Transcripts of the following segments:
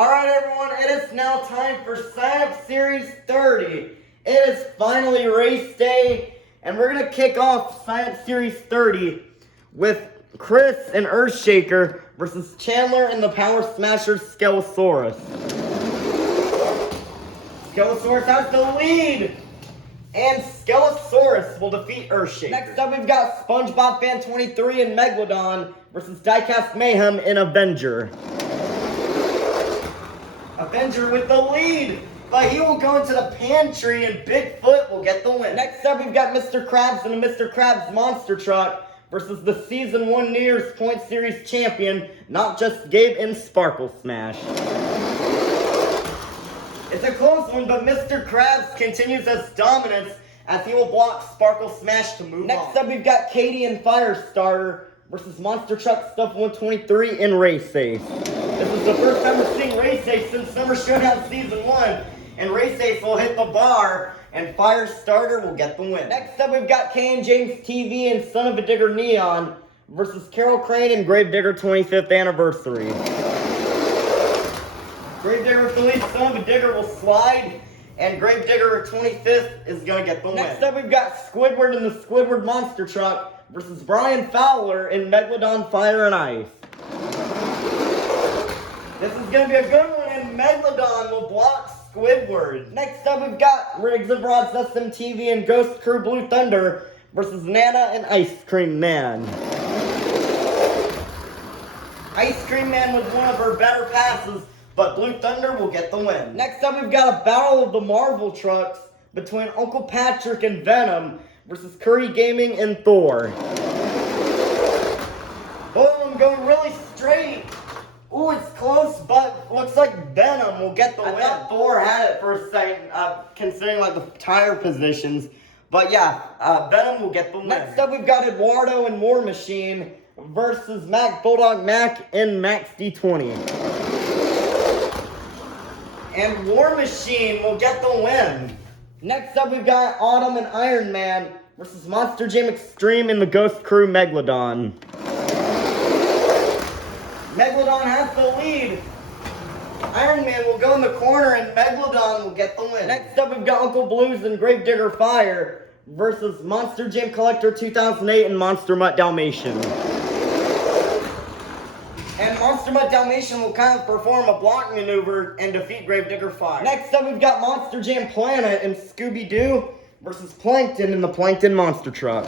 Alright everyone, it is now time for Sign Up Series 30. It is finally race day, and we're going to kick off Sign Up Series 30 with Chris and Earthshaker versus Chandler and the Power Smashers Skelosaurus. Skelosaurus has the lead, and Skelosaurus will defeat Earthshaker. Next up we've got SpongeBob Fan 23 and Megalodon versus Diecast Mayhem and Avenger. Avenger with the lead, but he will go into the pantry and Bigfoot will get the win. Next up, we've got Mr. Krabs and a Mr. Krabs Monster Truck versus the Season 1 New Year's Point Series champion, Not Just Gabe and Sparkle Smash. It's a close one, but Mr. Krabs continues his dominance as he will block Sparkle Smash to move on. Next up, we've got Katie and Firestarter versus Monster Truck Stuff 123 in Race Ace. This is the first time we're seeing Race Ace since Summer Showdown Season 1, and Race Ace will hit the bar, and Firestarter will get the win. Next up, we've got Kay and James TV and Son of a Digger Neon versus Carol Crane and Gravedigger 25th Anniversary. Gravedigger with the lead, Son of a Digger will slide, and Gravedigger 25th is going to get the win. Next up, we've got Squidward and the Squidward Monster Truck versus Brian Fowler in Megalodon Fire and Ice. This is going to be a good one, and Megalodon will block Squidward. Next up, we've got Riggs of Rods SMTV and Ghost Crew Blue Thunder versus Nana and Ice Cream Man. Ice Cream Man with one of her better passes, but Blue Thunder will get the win. Next up, we've got a battle of the Marvel trucks between Uncle Patrick and Venom versus Curry Gaming and Thor. Both of them going really straight. Ooh, it's close, but looks like Venom will get the win. I thought Thor had it for a second, considering like the tire positions. But yeah, Venom will get the win. Next up, we've got Eduardo and War Machine versus Mac Bulldog Mac and Max D20. And War Machine will get the win. Next up, we've got Autumn and Iron Man versus Monster Jam Extreme and the Ghost Crew Megalodon. Megalodon has the lead. Iron Man will go in the corner and Megalodon will get the win. Next up, we've got Uncle Blues and Gravedigger Fire versus Monster Jam Collector 2008 and Monster Mutt Dalmatian. And Monster Mutt Dalmatian will kind of perform a block maneuver and defeat Gravedigger Fire. Next up, we've got Monster Jam Planet and Scooby-Doo versus Plankton in the Plankton Monster Truck.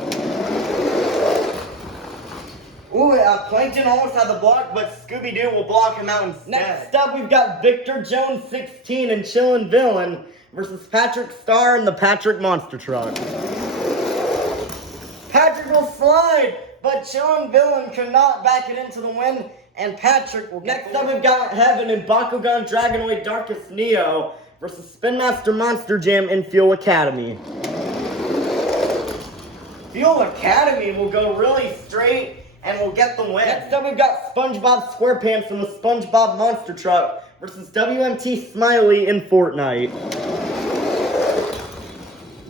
Ooh, Plankton almost had the block, but Scooby-Doo will block him out instead. Next up, we've got Victor Jones 16 and Chillin' Villain versus Patrick Star and the Patrick Monster Truck. Patrick will slide, but Chillin' Villain could not back it into the win, and Patrick will get the win. Next up, we've got Heaven and Bakugan Dragonoid Darkest Neo versus Spin Master Monster Jam and Fuel Academy. Fuel Academy will go really straight and we'll get the win. Next up, we've got SpongeBob SquarePants and the SpongeBob Monster Truck versus WMT Smiley in Fortnite.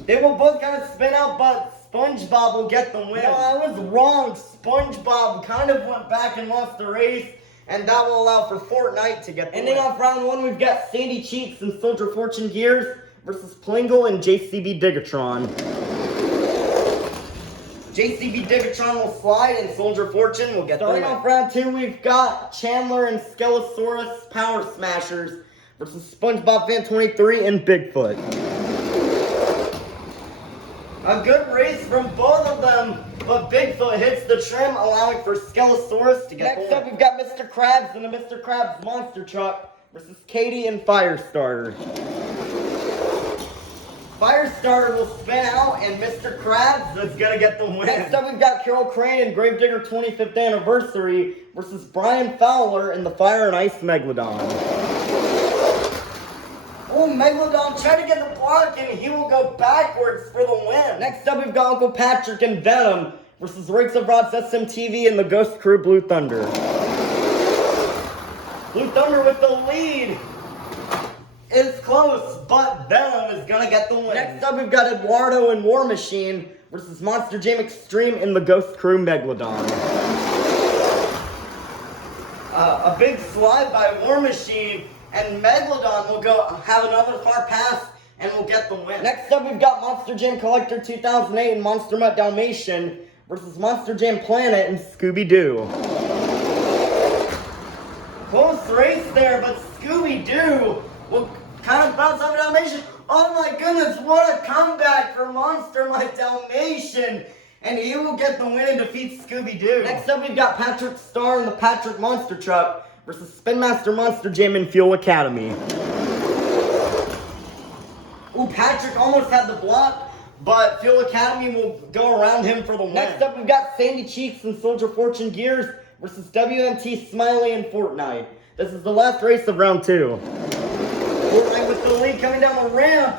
They will both kind of spin out, but SpongeBob will get the win. No, I was wrong. SpongeBob kind of went back and lost the race, and that will allow for Fortnite to get the win. Ending off round one, we've got Sandy Cheeks and Soldier Fortune Gears versus Plingle and JCB Digatron. JCB Digatron will slide and Soldier Fortune will get the win. Starting off round two, we've got Chandler and Skelosaurus Power Smashers versus SpongeBob Fan 23 and Bigfoot. A good race from both of them, but Bigfoot hits the trim, allowing for Skelosaurus to get the win. Next up, we've got Mr. Krabs and the Mr. Krabs Monster Truck versus Katie and Firestarter. Firestarter will spin out, and Mr. Krabs is going to get the win. Next up, we've got Carol Crane and Gravedigger 25th Anniversary versus Brian Fowler and the Fire and Ice Megalodon. Oh, Megalodon tried to get the block, and he will go backwards for the win. Next up, we've got Uncle Patrick and Venom versus Riggs of Rods SMTV and the Ghost Crew Blue Thunder. Blue Thunder with the lead. It's close, but Venom is going to get the win. Next up, we've got Eduardo and War Machine versus Monster Jam Extreme and the Ghost Crew Megalodon. A big slide by War Machine, and Megalodon will go have another far pass and will get the win. Next up, we've got Monster Jam Collector 2008 and Monster Mutt Dalmatian versus Monster Jam Planet and Scooby-Doo. Close race there, but Scooby-Doo will kind of bounce off Dalmatian. Oh my goodness, what a comeback for Monster Mutt Dalmatian! And he will get the win and defeat Scooby-Doo. Next up, we've got Patrick Star and the Patrick Monster Truck versus Spin Master Monster Jam and Fuel Academy. Ooh, Patrick almost had the block, but Fuel Academy will go around him for the win. Next up, we've got Sandy Cheeks and Soldier Fortune Gears versus WMT Smiley and Fortnite. This is the last race of round 2. Fortnite with the lead coming down the ramp,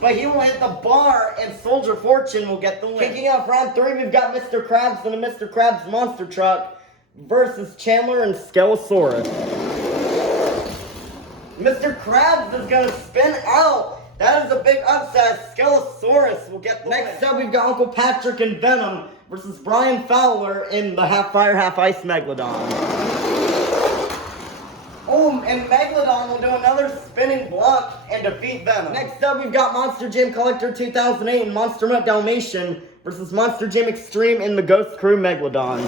but he will hit the bar and Soldier Fortune will get the win. Kicking off round 3, we've got Mr. Krabs and a Mr. Krabs Monster Truck versus Chandler and Skelosaurus. Mr. Krabs is going to spin out. That is a big upset. Skelosaurus will get the win. Next up, we've got Uncle Patrick and Venom versus Brian Fowler in the half fire, half ice Megalodon. Oh, and Megalodon will do another spinning block and defeat Venom. Next up, we've got Monster Jam Collector 2008 and Monster Mutt Dalmatian versus Monster Jam Extreme in the Ghost Crew Megalodon.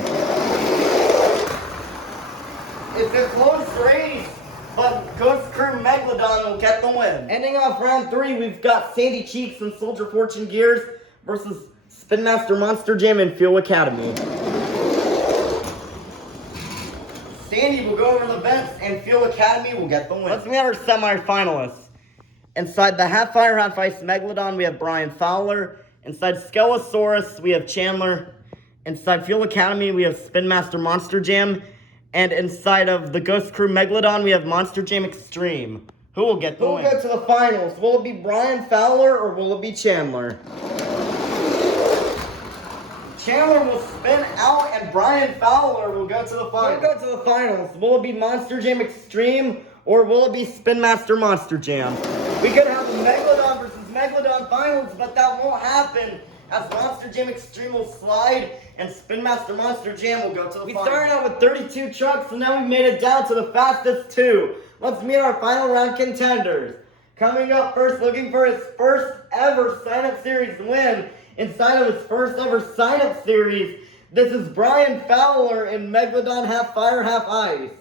It's a close race, but Ghost Crew Megalodon will get the win. Ending off round 3, we've got Sandy Cheeks and Soldier Fortune Gears versus Spin Master Monster Jam and Fuel Academy. Sandy will go over the vents and Fuel Academy will get the win. Let's meet our semi-finalists. Inside the half fire, half ice Megalodon, we have Brian Fowler. Inside Skelosaurus, we have Chandler. Inside Fuel Academy, we have Spin Master Monster Jam. And inside of the Ghost Crew Megalodon, we have Monster Jam Extreme. Who will get the win? Who will go to the finals? Will it be Brian Fowler or will it be Chandler? Chandler will spin out and Brian Fowler will go to the finals. We'll go to the finals. Will it be Monster Jam Extreme or will it be Spin Master Monster Jam? We could have Megalodon versus Megalodon finals, but that won't happen as Monster Jam Extreme will slide and Spin Master Monster Jam will go to the finals. We started out with 32 trucks and now we've made it down to the fastest 2. Let's meet our final round contenders. Coming up first, looking for his first ever sign-up series win. Inside of his first ever sign-up series, this is Brian Fowler in Megalodon half fire, half ice.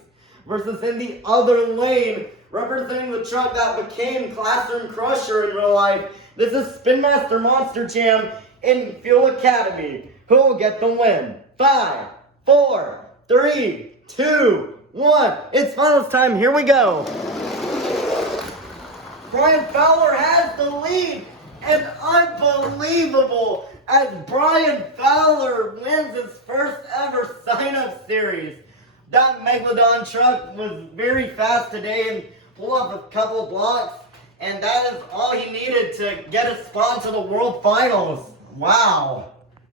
Versus in the other lane, representing the truck that became Classroom Crusher in real life, this is Spin Master Monster Jam in Fuel Academy. Who will get the win? 5, 4, 3, 2, 1. It's finals time. Here we go. Brian Fowler has the lead. And unbelievable as Brian Fowler wins his first ever sign-up series. That Megalodon truck was very fast today and pulled off a couple of blocks. And that is all he needed to get a spot to the World Finals. Wow.